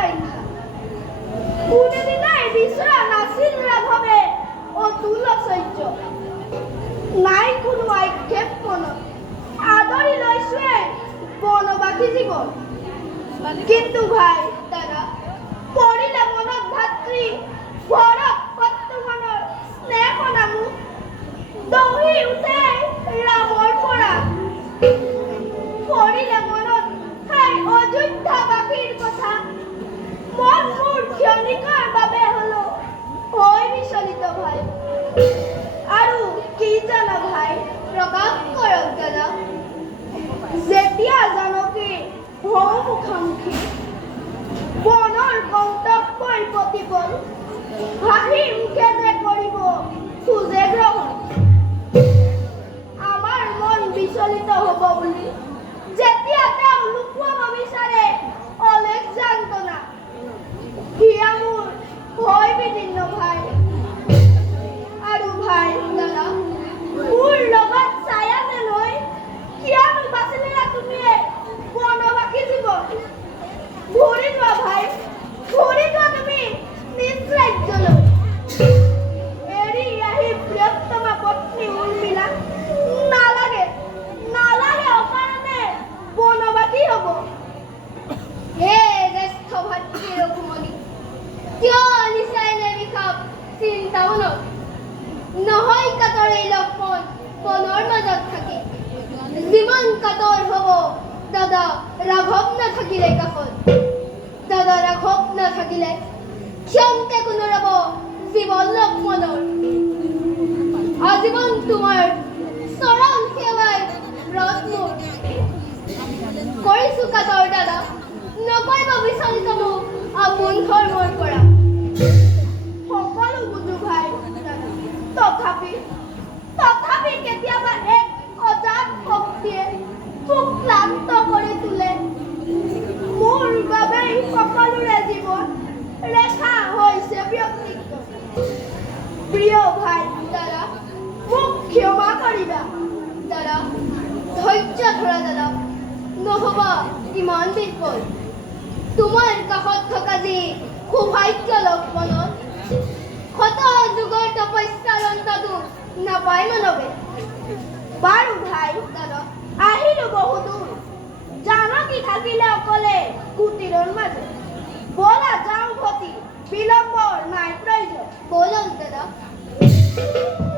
আকাঙ্ক্ষা কোনদিনাই বিছরা নাছিল রাঘবে অতুল সহ্য নাই কোনো আক্ষেপ মনত আদরি লৈছে বনবাসী জীবন কিন্তু ভাই তারা পড়িলে মনত ভাতৃ ভরত সত্যমনৰ স্নেহ নামু দহি উঠে ৰামৰ পৰা পড়িলে মনত সেই অযোধ্যাবাসীৰ কথা মন মোৰ ক্ষণিকৰ বাবে হলো হৈ বিচলিত ভাই আৰু কি জানা ভাই প্ৰকাশ কৰক দাদা যেতিয়া জানকী হওঁ মুখামুখি বনৰ কৰ্তব্যৰ প্ৰতিপল হাঁহি মুখে যে কৰিব খোজে গ্ৰহণ আমাৰ মন বিচলিত হ'ব বুলি যেতিয়া তেওঁ লুকুৱাব বিচাৰে অলেখ যান্ত্ৰণা হিয়া মোৰ ভয় বিদীৰ্ণ ভাই আৰু ভাই দাদা মোৰ লগত ছায়া যেন হৈ কিয়নো বাচিলা তুমিয়ে বনবাসী জীৱন ঘূৰি যোৱা ভাই ঘূৰি যোৱা তুমি নিজ ৰাজ্যলৈ এৰি আহি প্ৰিয়তমা পত্নী উৰ্মিলা নালাগে নালাগে অকাৰণে বনবাসী হ'ব হে জ্যেষ্ঠ ভাতৃ ৰঘুমণি কিয় নিচাই নেবিষাব চিন্তা মনত নহয় কাতৰ এই লক্ষণ বনৰ মাজত থাকি যিমান কাতৰ হ'ব দাদা ৰাঘৱ নাথাকিলে কাষত দাদা ৰাঘৱ নাথাকিলে ক্ষমতে কোনো ৰ'ব জীৱন লক্ষ্মণৰ আজীৱন তোমাৰ চৰণ সেৱাই ব্ৰত মোৰ কৰিছো কাতৰ দাদা নকৰিব বিচলিত মোক আপোন ধৰ্মৰ পৰা সকলো বুজো ভাই তথাপি কেতিয়াবা এক অজাত শক্তিয়ে মোক ক্লান্ত কৰি তোলে মোৰ বাবেই সকলোৰে জীৱন ৰেখা হৈছে ব্যক্তিত্ব প্ৰিয় ভাই দাদা মোক ক্ষমা কৰিবা দাদা ধৈৰ্য ধৰা দাদা নহ'ব ইমান বিপদ তোমাৰ কাষত থকা যি সৌভাগ্য লক্ষণত শত যুগৰ তপস্যাৰ অন্ততো নাপায় মানৱে বাৰু ভাই দাদা আহিলো বহুদূৰ জানকী থাকিলে অকলে কুটিৰৰ মাজত বলা যাওঁ ভতি বিলম্বৰ নাই প্ৰয়োজন বলক দাদা